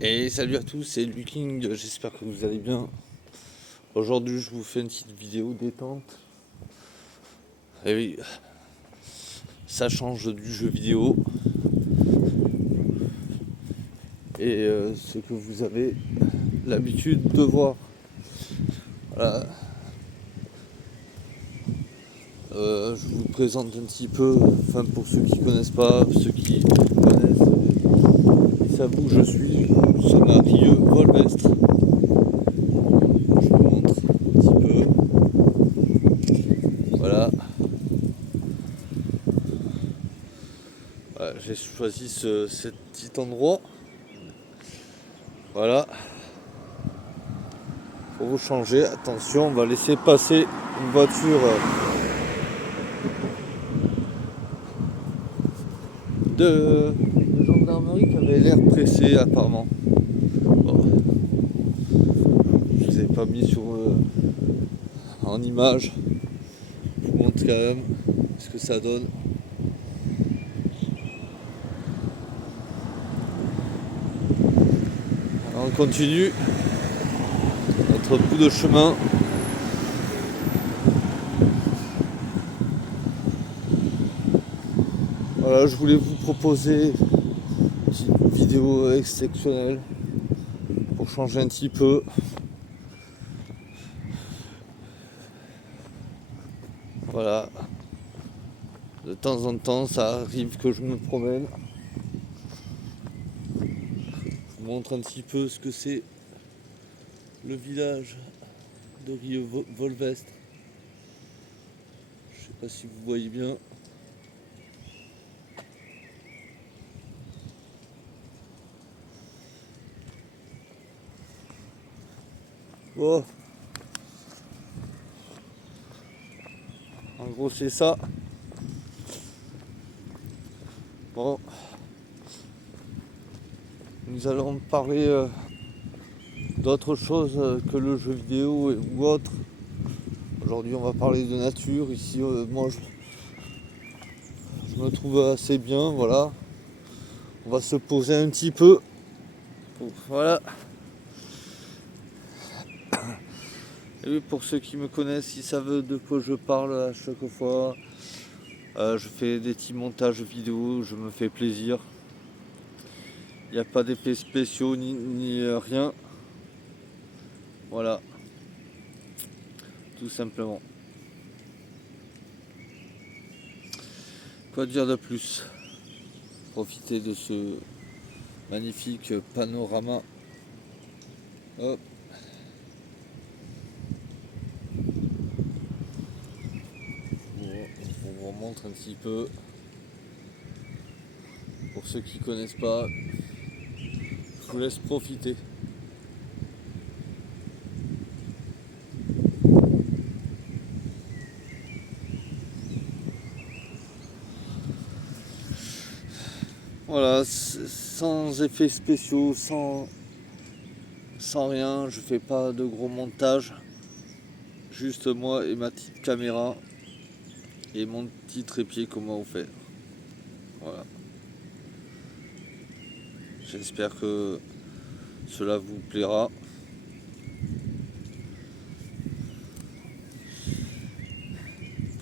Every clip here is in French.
Et salut à tous, c'est Luking, j'espère que vous allez bien. Aujourd'hui je vous fais une petite vidéo détente. Et oui, ça change du jeu vidéo. Et ce que vous avez l'habitude de voir. Voilà. Je vous présente un petit peu, enfin pour ceux qui connaissent pas, ceux qui connaissent, ils savent où je suis. Nous sommes à Rieux-Volvestre. Je vous montre un petit peu. Voilà. Voilà, j'ai choisi cet petit endroit. Voilà. Pour vous changer, attention, on va laisser passer une voiture de gendarmerie qui avait l'air pressée apparemment. Bon, je ne les ai pas mis en image. Je vous montre quand même ce que ça donne. Alors on continue notre bout de chemin. Voilà, je voulais vous proposer une petite vidéo exceptionnelle pour changer un petit peu. Voilà, de temps en temps, ça arrive que je me promène. Je vous montre un petit peu ce que c'est le village de Rieux-Volvestre. Je sais pas si vous voyez bien. Oh. En gros c'est ça. Bon. Nous allons parler d'autre chose que le jeu vidéo ou autre. Aujourd'hui on va parler de nature. Ici moi je me trouve assez bien, voilà. On va se poser un petit peu. Voilà. Et oui, pour ceux qui me connaissent, ils savent de quoi je parle à chaque fois. Je fais des petits montages vidéo, je me fais plaisir. Il n'y a pas d'effets spéciaux ni rien. Voilà. Tout simplement. Quoi dire de plus? Profiter de ce magnifique panorama. Hop. On vous remontre un petit peu. Pour ceux qui ne connaissent pas, je vous laisse profiter. Voilà, sans effets spéciaux, sans rien, je fais pas de gros montage. Juste moi et ma petite caméra et mon petit trépied comment on fait. Voilà. J'espère que cela vous plaira.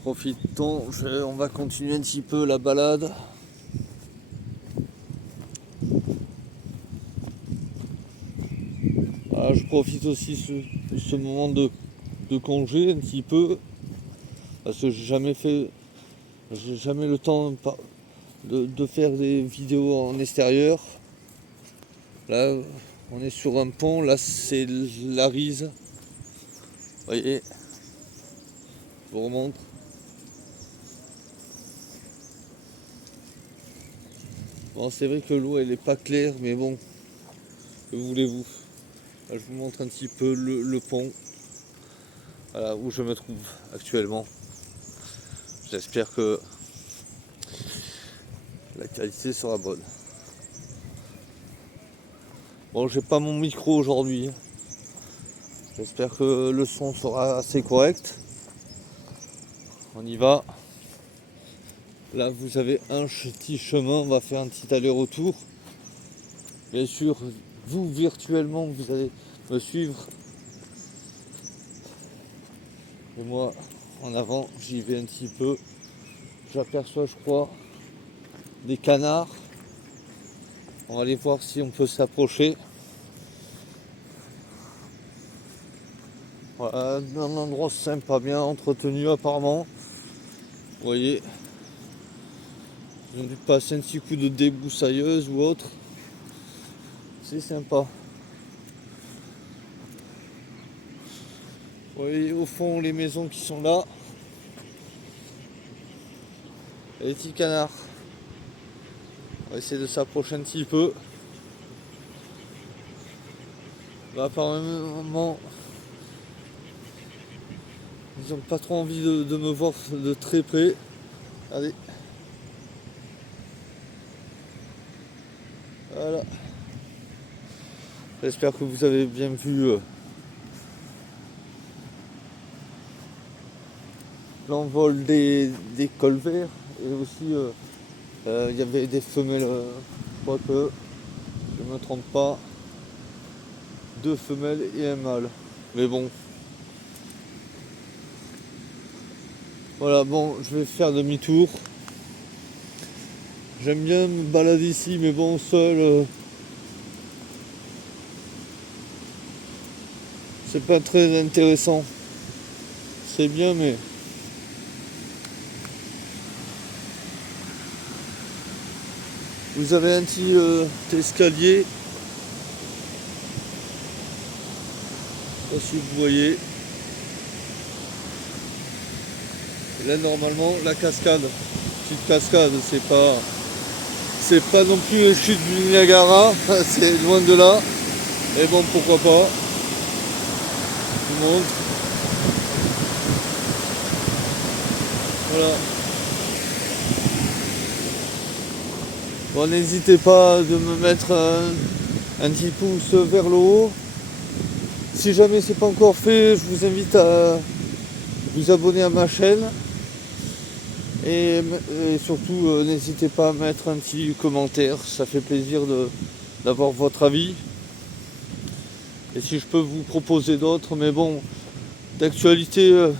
Profitons, on va continuer un petit peu la balade. Ah, je profite aussi ce moment de congé un petit peu parce que j'ai jamais le temps de faire des vidéos en extérieur. Là, on est sur un pont, là c'est la Rise. Vous voyez, je vous remontre. Bon, c'est vrai que l'eau elle est pas claire, mais bon, que voulez-vous? Là, je vous montre un petit peu le pont, voilà, où je me trouve actuellement. J'espère que la qualité sera bonne. Bon, j'ai pas mon micro aujourd'hui. J'espère que le son sera assez correct. On y va. Là, vous avez un petit chemin. On va faire un petit aller-retour. Bien sûr, vous virtuellement vous allez me suivre. Et moi en avant j'y vais un petit peu. J'aperçois je crois des canards. On va aller voir si on peut s'approcher. Voilà, un endroit sympa, bien entretenu apparemment. Vous voyez, ils ont dû passer un petit coup de débroussailleuse ou autre. C'est sympa. Vous voyez au fond les maisons qui sont là. Et les petits canards. On va essayer de s'approcher un petit peu. Bah, apparemment, ils n'ont pas trop envie de me voir de très près. Allez. Voilà. J'espère que vous avez bien vu l'envol des colverts. Et aussi, il y avait des femelles, je crois que, je ne me trompe pas, 2 femelles et un mâle. Mais bon. Voilà, bon, je vais faire demi-tour. J'aime bien me balader ici, mais bon, seul, c'est pas très intéressant. C'est bien, mais vous avez un petit escalier. Je sais pas si vous voyez. Et là, normalement, la cascade. Petite cascade, c'est pas non plus les chutes du Niagara, c'est loin de là. Mais bon, pourquoi pas. Je vous montre. Voilà. Bon, n'hésitez pas de me mettre un petit pouce vers le haut. Si jamais c'est pas encore fait, je vous invite à vous abonner à ma chaîne. Et surtout, n'hésitez pas à mettre un petit commentaire. Ça fait plaisir d'avoir votre avis. Et si je peux vous proposer d'autres, mais bon, d'actualité,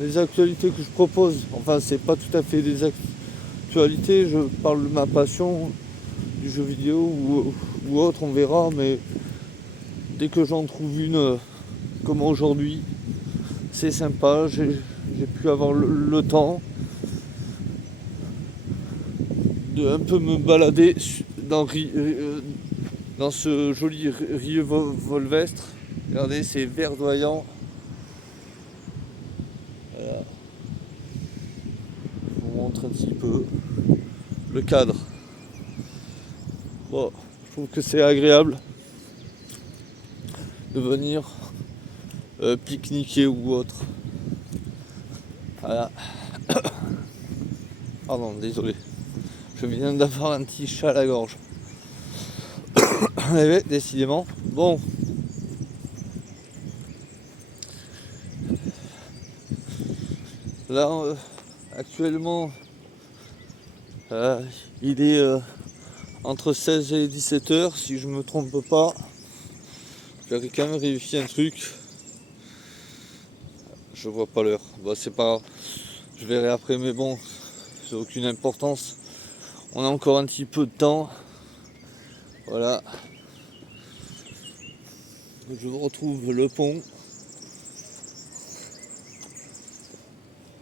les actualités que je propose, enfin c'est pas tout à fait des actualités, je parle de ma passion du jeu vidéo ou autre, on verra, mais dès que j'en trouve une comme aujourd'hui, c'est sympa, j'ai pu avoir le temps de un peu me balader dans ce joli rieu Volvestre. Regardez, c'est verdoyant. Voilà. Je vous montre un petit peu le cadre. Bon, je trouve que c'est agréable de venir pique-niquer ou autre. Voilà. Pardon, désolé. Je viens d'avoir un petit chat à la gorge. Eh oui, décidément. Bon. Là, actuellement, il est entre 16 et 17 heures, si je me trompe pas. Je vais quand même vérifier un truc. Je vois pas l'heure. Bah, c'est pas grave. Je verrai après, mais bon, c'est aucune importance. On a encore un petit peu de temps. Voilà. Je retrouve le pont.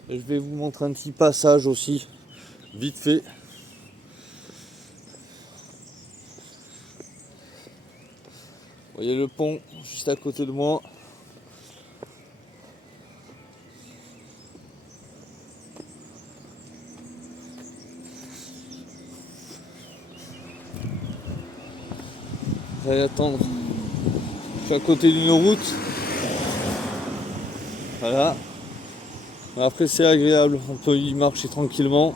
Et je vais vous montrer un petit passage aussi, vite fait. Vous voyez le pont juste à côté de moi. J'allais attendre. Je suis à côté d'une route. Voilà. Après c'est agréable, on peut y marcher tranquillement.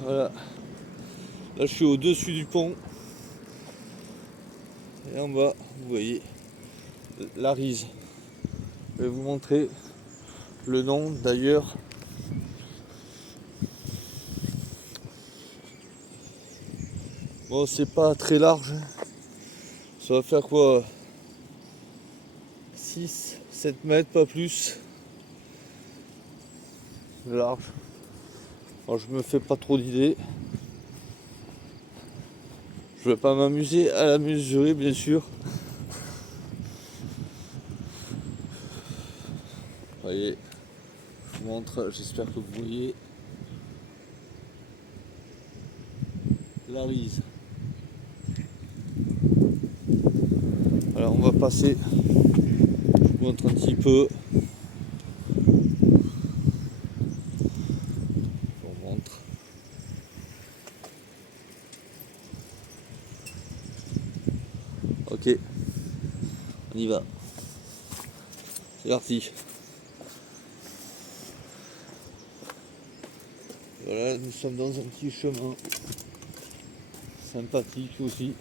Voilà. Là je suis au-dessus du pont. Et en bas, vous voyez la Rise. Je vais vous montrer le nom d'ailleurs. Bon, c'est pas très large. Ça va faire quoi, 6, 7 mètres, pas plus de large. Alors, je me fais pas trop d'idées. Je vais pas m'amuser à la mesurer, bien sûr. Vous voyez, je vous montre, j'espère que vous voyez la rise. Alors on va passer, je vous montre un petit peu. Je vous montre. Ok, on y va. C'est parti. Voilà, nous sommes dans un petit chemin sympathique aussi.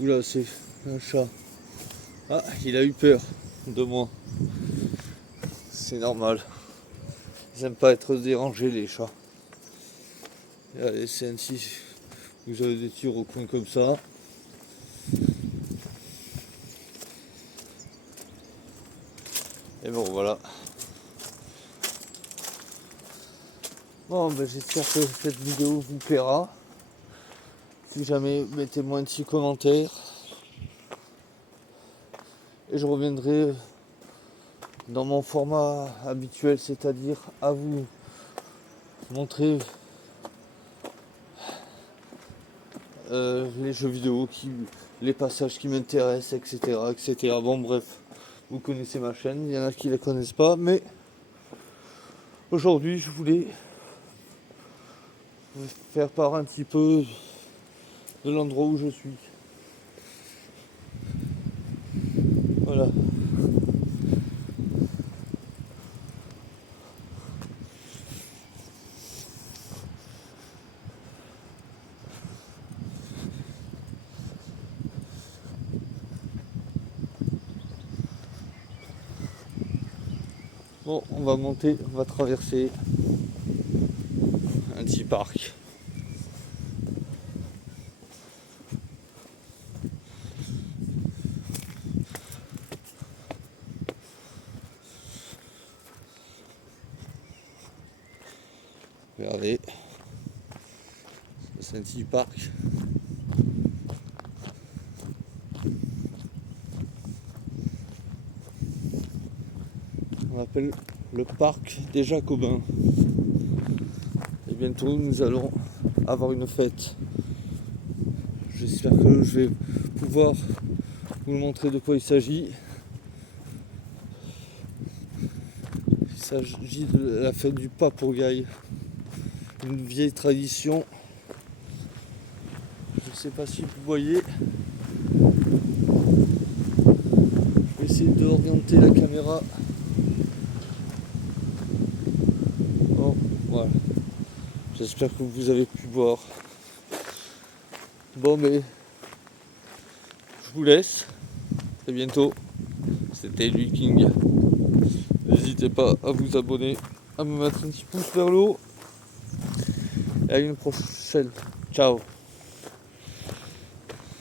Oula, c'est un chat. Ah, il a eu peur de moi. C'est normal. Ils n'aiment pas être dérangés, les chats. Allez, c'est ainsi. Vous avez des tirs au coin comme ça. Et bon, voilà. Bon, ben, j'espère que cette vidéo vous plaira. Si jamais, mettez-moi un petit commentaire. Et je reviendrai dans mon format habituel, c'est-à-dire à vous montrer les jeux vidéo, les passages qui m'intéressent, etc., etc. Bon, bref, vous connaissez ma chaîne, il y en a qui ne la connaissent pas, mais aujourd'hui, je voulais vous faire part un petit peu de l'endroit où je suis. Voilà. Bon, on va monter, on va traverser un petit parc. Regardez, c'est un petit parc. On appelle le parc des Jacobins. Et bientôt nous allons avoir une fête. J'espère que je vais pouvoir vous montrer de quoi il s'agit. Il s'agit de la fête du Papagaï. Une vieille tradition. Je ne sais pas si vous voyez. Je vais essayer d'orienter la caméra. Bon, voilà. J'espère que vous avez pu voir. Bon, mais je vous laisse. À bientôt. C'était Louis King. N'hésitez pas à vous abonner, à me mettre un petit pouce vers le haut. Et à une prochaine. Ciao.